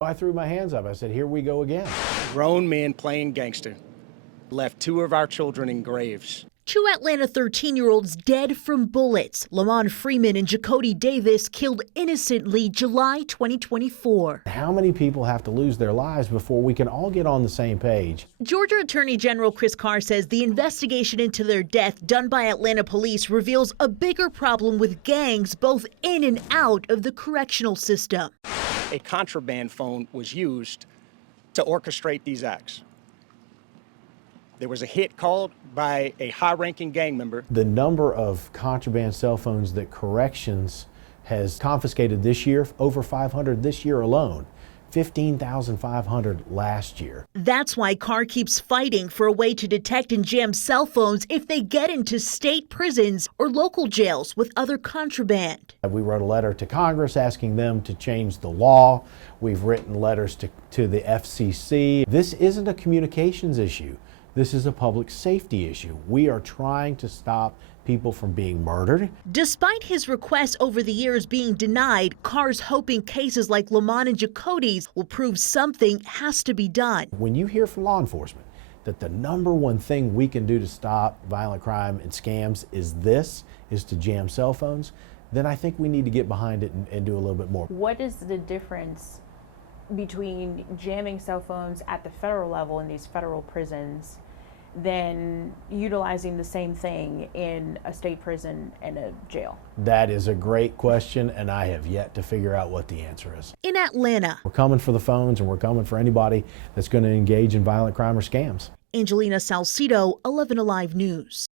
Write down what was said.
I threw my hands up. I said, here we go again. Grown men playing gangster left 2 of our children in graves. 2 Atlanta 13-year-olds dead from bullets. Lamont Freeman and Jacody Davis killed innocently July 2024. How many people have to lose their lives before we can all get on the same page? Georgia Attorney General Chris Carr says the investigation into their death done by Atlanta police reveals a bigger problem with gangs both in and out of the correctional system. A contraband phone was used to orchestrate these acts. There was a hit called by a high-ranking gang member. The number of contraband cell phones that corrections has confiscated this year, over 500 this year alone, 15,500 last year. That's why Carr keeps fighting for a way to detect and jam cell phones if they get into state prisons or local jails with other contraband. We wrote a letter to Congress asking them to change the law. We've written letters to the FCC. This isn't a communications issue. This is a public safety issue. We are trying to stop people from being murdered. Despite his requests over the years being denied, Carr's hoping cases like Lamont and Jacody's will prove something has to be done. When you hear from law enforcement that the #1 thing we can do to stop violent crime and scams is to jam cell phones, then I think we need to get behind it and do a little bit more. What is the difference between jamming cell phones at the federal level in these federal prisons than utilizing the same thing in a state prison and a jail? That is a great question, and I have yet to figure out what the answer is. In Atlanta, We're coming for the phones, and we're coming for anybody that's going to engage in violent crime or scams. Angelina Salcido, 11 Alive News.